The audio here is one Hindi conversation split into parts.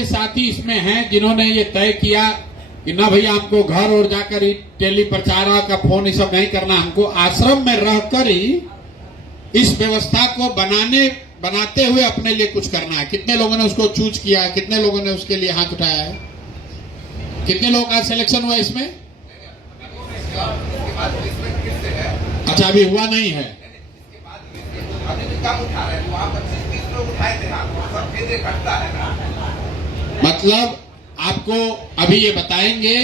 साथी इसमें हैं जिन्होंने ये तय किया कि ना भैया हमको घर और जाकर ही टेली प्रचारक का फोन ये सब नहीं करना, हमको आश्रम में रहकर ही इस व्यवस्था को बनाते हुए अपने लिए कुछ करना है। कितने लोगों ने उसको चूज किया है, कितने लोगों ने उसके लिए हाथ उठाया है, कितने लोगों का सिलेक्शन हुआ इसमें? अच्छा, अभी हुआ नहीं है। मतलब आपको अभी ये बताएंगे,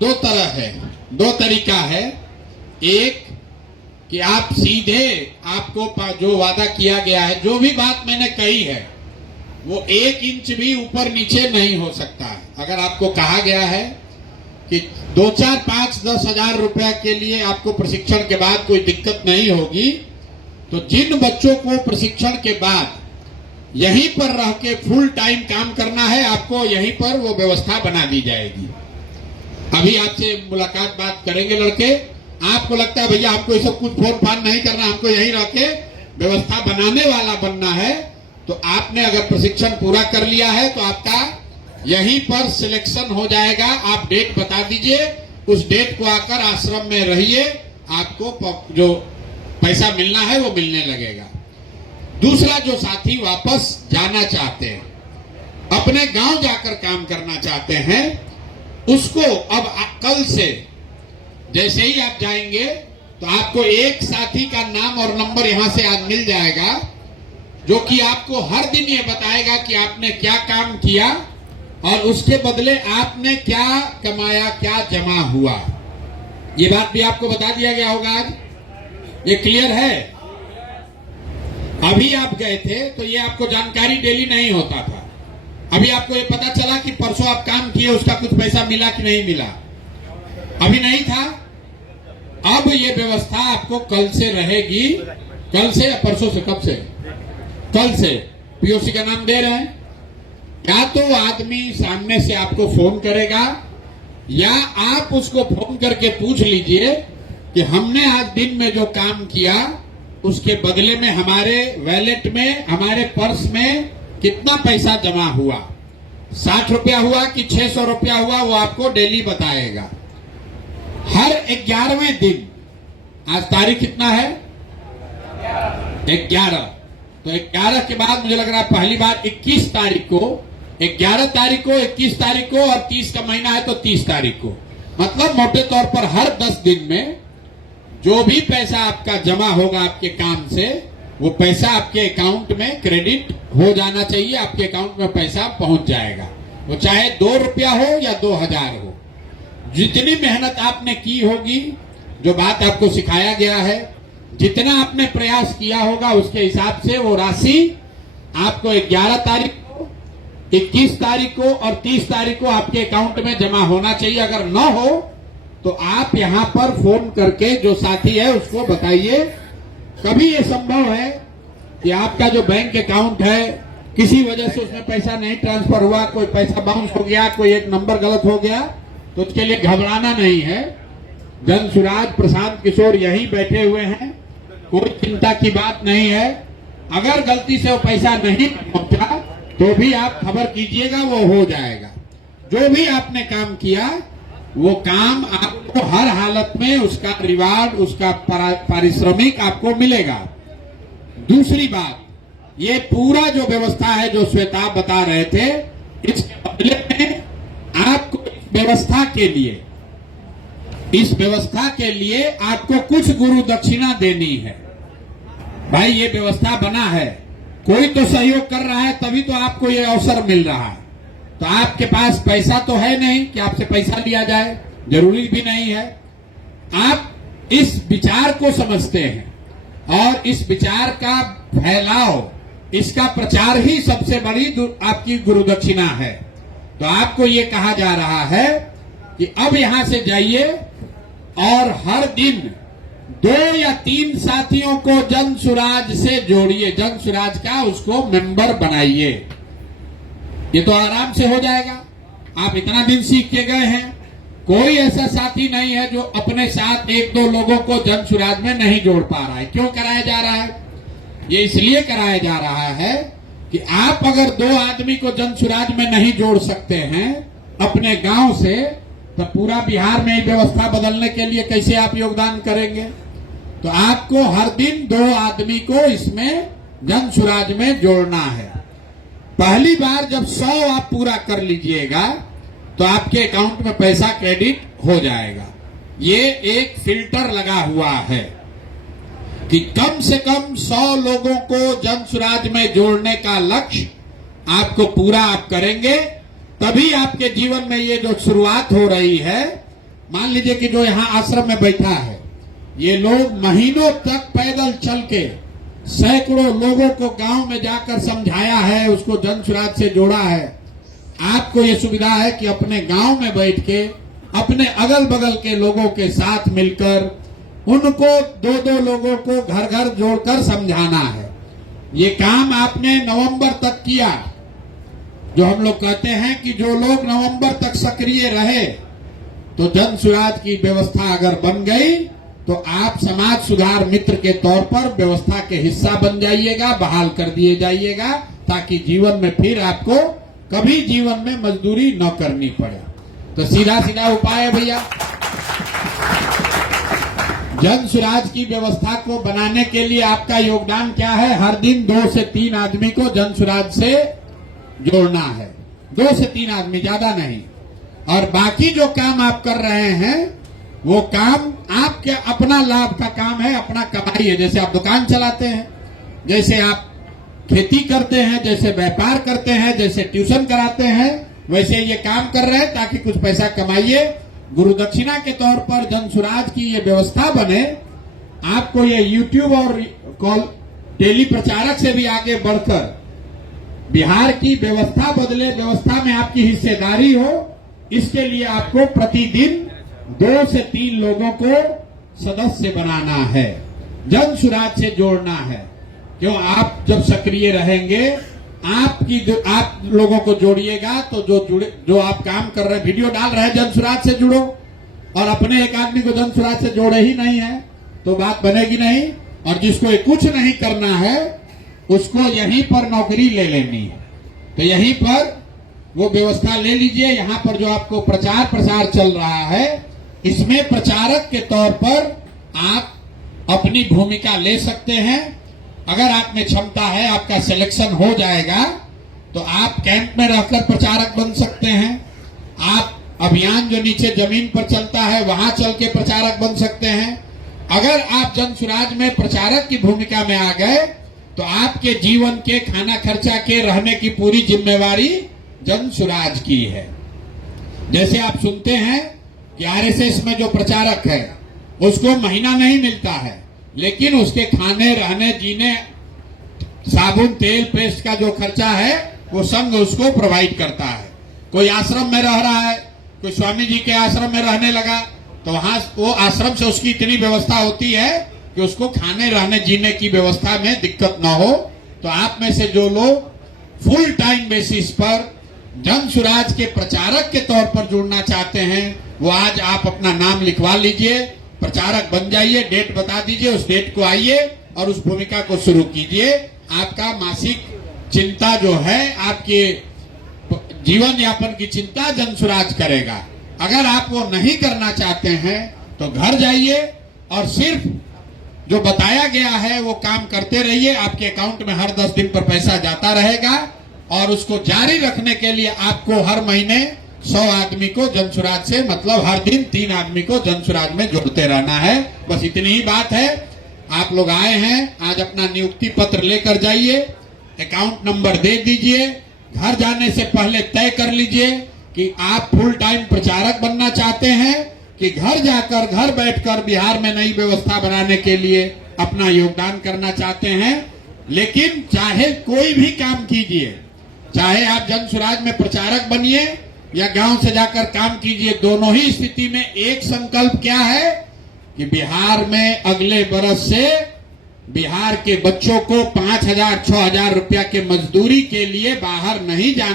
दो तरह है, दो तरीका है। एक कि आप सीधे आपको जो वादा किया गया है, जो भी बात मैंने कही है वो 1 इंच भी ऊपर नीचे नहीं हो सकता। अगर आपको कहा गया है कि 2, 4, 5, 10 हजार रुपया के लिए आपको प्रशिक्षण के बाद कोई दिक्कत नहीं होगी, तो जिन बच्चों को प्रशिक्षण के बाद यहीं पर रह के फुल टाइम काम करना है, आपको यहीं पर वो व्यवस्था बना दी जाएगी। अभी आपसे मुलाकात बात करेंगे लड़के। आपको लगता है भैया हमको ये सब कुछ फोन फान नहीं करना, हमको यहीं रह के व्यवस्था बनाने वाला बनना है, तो आपने अगर प्रशिक्षण पूरा कर लिया है तो आपका यहीं पर सिलेक्शन हो जाएगा। आप डेट बता दीजिए, उस डेट को आकर आश्रम में रहिए, आपको जो पैसा मिलना है वो मिलने लगेगा। दूसरा, जो साथी वापस जाना चाहते हैं, अपने गांव जाकर काम करना चाहते हैं, उसको अब कल से जैसे ही आप जाएंगे तो आपको एक साथी का नाम और नंबर यहां से आज मिल जाएगा, जो कि आपको हर दिन ये बताएगा कि आपने क्या काम किया और उसके बदले आपने क्या कमाया, क्या जमा हुआ। ये बात भी आपको बता दिया गया होगा आज। ये क्लियर है? अभी आप गए थे तो ये आपको जानकारी डेली नहीं होता था। अभी आपको ये पता चला कि परसों आप काम किए, उसका कुछ पैसा मिला कि नहीं मिला, अभी नहीं था। अब ये व्यवस्था आपको कल से रहेगी। कल से या परसों से? कब से? कल से। पीओसी का नाम दे रहे हैं। या तो आदमी सामने से आपको फोन करेगा, या आप उसको फोन करके पूछ लीजिए कि हमने आज दिन में जो काम किया उसके बदले में हमारे वैलेट में, हमारे पर्स में कितना पैसा जमा हुआ, 60 रुपया हुआ कि 600 रुपया हुआ, वो आपको डेली बताएगा। हर 11वें दिन, आज तारीख कितना है? 11। तो 11 के बाद मुझे लग रहा है पहली बार 21 तारीख को, 11 तारीख को, 21 तारीख को, और 30 का महीना है तो 30 तारीख को, मतलब मोटे तौर पर हर 10 दिन में जो भी पैसा आपका जमा होगा आपके काम से, वो पैसा आपके अकाउंट में क्रेडिट हो जाना चाहिए। आपके अकाउंट में पैसा पहुंच जाएगा, वो चाहे 2 रुपया हो या 2000 हो। जितनी मेहनत आपने की होगी, जो बात आपको सिखाया गया है, जितना आपने प्रयास किया होगा, उसके हिसाब से वो राशि आपको 11 तारीख को, 21 तारीख को और 30 तारीख को आपके अकाउंट में जमा होना चाहिए। अगर न हो तो आप यहां पर फोन करके जो साथी है उसको बताइए। कभी ये संभव है कि आपका जो बैंक अकाउंट है किसी वजह से उसमें पैसा नहीं ट्रांसफर हुआ, कोई पैसा बाउंस हो गया, कोई एक नंबर गलत हो गया, तो उसके लिए घबराना नहीं है। जन सुराज प्रशांत किशोर यहीं बैठे हुए हैं, कोई चिंता की बात नहीं है। अगर गलती से वो पैसा नहीं पहुंचा तो भी आप खबर कीजिएगा, वो हो जाएगा। जो भी आपने काम किया वो काम आपको हर हालत में उसका रिवार्ड, उसका पारिश्रमिक आपको मिलेगा। दूसरी बात, ये पूरा जो व्यवस्था है जो श्वेता बता रहे थे, इसके बदले में आपको इस व्यवस्था के लिए आपको कुछ गुरु दक्षिणा देनी है। भाई ये व्यवस्था बना है, कोई तो सहयोग कर रहा है, तभी तो आपको ये अवसर मिल रहा है। तो आपके पास पैसा तो है नहीं कि आपसे पैसा लिया जाए, जरूरी भी नहीं है। आप इस विचार को समझते हैं और इस विचार का फैलाव, इसका प्रचार ही सबसे बड़ी आपकी गुरु दक्षिणा है। तो आपको ये कहा जा रहा है कि अब यहां से जाइए और हर दिन 2 या 3 साथियों को जन सुराज से जोड़िए, जन सुराज का उसको मेंबर बनाइए। ये तो आराम से हो जाएगा। आप इतना दिन सीख के गए हैं, कोई ऐसा साथी नहीं है जो अपने साथ 1-2 लोगों को जन सुराज में नहीं जोड़ पा रहा है। क्यों कराया जा रहा है? ये इसलिए कराया जा रहा है कि आप अगर 2 आदमी को जन सुराज में नहीं जोड़ सकते हैं अपने गांव से, तो पूरा बिहार में व्यवस्था बदलने के लिए कैसे आप योगदान करेंगे? तो आपको हर दिन 2 आदमी को इसमें जन सुराज में जोड़ना है। पहली बार जब 100 आप पूरा कर लीजिएगा तो आपके अकाउंट में पैसा क्रेडिट हो जाएगा। ये एक फिल्टर लगा हुआ है कि कम से कम 100 लोगों को जन सुराज में जोड़ने का लक्ष्य आपको पूरा आप करेंगे, तभी आपके जीवन में ये जो शुरुआत हो रही है। मान लीजिए कि जो यहाँ आश्रम में बैठा है, ये लोग महीनों तक पैदल चल के सैकड़ों लोगों को गांव में जाकर समझाया है, उसको जन सुराज से जोड़ा है। आपको ये सुविधा है कि अपने गांव में बैठ के अपने अगल बगल के लोगों के साथ मिलकर उनको 2-2 लोगों को घर घर जोड़कर समझाना है। ये काम आपने नवंबर तक किया। जो हम लोग कहते हैं कि जो लोग नवंबर तक सक्रिय रहे, तो जन सुराज की व्यवस्था अगर बन गई तो आप समाज सुधार मित्र के तौर पर व्यवस्था के हिस्सा बन जाइएगा, बहाल कर दिए जाइएगा, ताकि जीवन में फिर आपको कभी जीवन में मजदूरी न करनी पड़े। तो सीधा सीधा उपाय है भैया, जन सुराज की व्यवस्था को बनाने के लिए आपका योगदान क्या है? हर दिन 2 से 3 आदमी को जन सुराज से जोड़ना है। 2 से 3 आदमी, ज्यादा नहीं। और बाकी जो काम आप कर रहे हैं वो काम आपके अपना लाभ का काम है, अपना कमाई है। जैसे आप दुकान चलाते हैं, जैसे आप खेती करते हैं, जैसे व्यापार करते हैं, जैसे ट्यूशन कराते हैं, वैसे ये काम कर रहे हैं ताकि कुछ पैसा कमाइए। गुरु दक्षिणा के तौर पर जन सुराज की ये व्यवस्था बने। आपको ये यूट्यूब और कॉल टेली प्रचारक से भी आगे बढ़कर बिहार की व्यवस्था बदले, व्यवस्था में आपकी हिस्सेदारी हो, इसके लिए आपको प्रतिदिन 2 से 3 लोगों को सदस्य बनाना है, जन सुराज से जोड़ना है। क्यों? आप जब सक्रिय रहेंगे, आप लोगों को जोड़िएगा तो जो आप काम कर रहे हैं, वीडियो डाल रहे हैं, जन सुराज से जुड़ो। और अपने एक आदमी को जन सुराज से जोड़े ही नहीं है तो बात बनेगी नहीं। और जिसको कुछ नहीं करना है उसको यहीं पर नौकरी ले लेनी है, तो यहीं पर वो व्यवस्था ले लीजिए। यहाँ पर जो आपको प्रचार प्रसार चल रहा है, इसमें प्रचारक के तौर पर आप अपनी भूमिका ले सकते हैं। अगर आप में क्षमता है, आपका सिलेक्शन हो जाएगा तो आप कैंप में रहकर प्रचारक बन सकते हैं। आप अभियान जो नीचे जमीन पर चलता है वहां चल के प्रचारक बन सकते हैं। अगर आप जन सुराज में प्रचारक की भूमिका में आ गए तो आपके जीवन के खाना खर्चा के रहने की पूरी जिम्मेवारी जन सुराज की है। जैसे आप सुनते हैं कि आरएसएस में जो प्रचारक है उसको महीना नहीं मिलता है, लेकिन उसके खाने, रहने, जीने, साबुन, तेल, पेस्ट का जो खर्चा है वो संघ उसको प्रोवाइड करता है। कोई आश्रम में रह रहा है, कोई स्वामी जी के आश्रम में रहने लगा, तो वहां वो आश्रम से उसकी इतनी व्यवस्था होती है कि उसको खाने, रहने, जीने की व्यवस्था में दिक्कत ना हो। तो आप में से जो लोग फुल टाइम बेसिस पर जन सुराज के प्रचारक के तौर पर जुड़ना चाहते हैं, वो आज आप अपना नाम लिखवा लीजिए, प्रचारक बन जाइए। डेट बता दीजिए, उस डेट को आइए और उस भूमिका को शुरू कीजिए। आपका मासिक चिंता जो है, आपके जीवन यापन की चिंता जन सुराज करेगा। अगर आप वो नहीं करना चाहते हैं तो घर जाइए और सिर्फ जो बताया गया है वो काम करते रहिए। आपके अकाउंट में हर 10 दिन पर पैसा जाता रहेगा और उसको जारी रखने के लिए आपको हर महीने 100 आदमी को जन सुराज से, मतलब हर दिन 3 आदमी को जन सुराज में जोड़ते रहना है। बस इतनी ही बात है। आप लोग आए हैं, आज अपना नियुक्ति पत्र लेकर जाइए, अकाउंट नंबर दे दीजिए। घर जाने से पहले तय कर लीजिए कि आप फुल टाइम प्रचारक बनना चाहते हैं कि घर जाकर, घर बैठकर बिहार में नई व्यवस्था बनाने के लिए अपना योगदान करना चाहते हैं। लेकिन चाहे कोई भी काम कीजिए, चाहे आप जन सुराज में प्रचारक बनिए या गांव से जाकर काम कीजिए, दोनों ही स्थिति में एक संकल्प क्या है कि बिहार में अगले बरस से बिहार के बच्चों को 5,000 6,000 रुपया के मजदूरी के लिए बाहर नहीं जाना।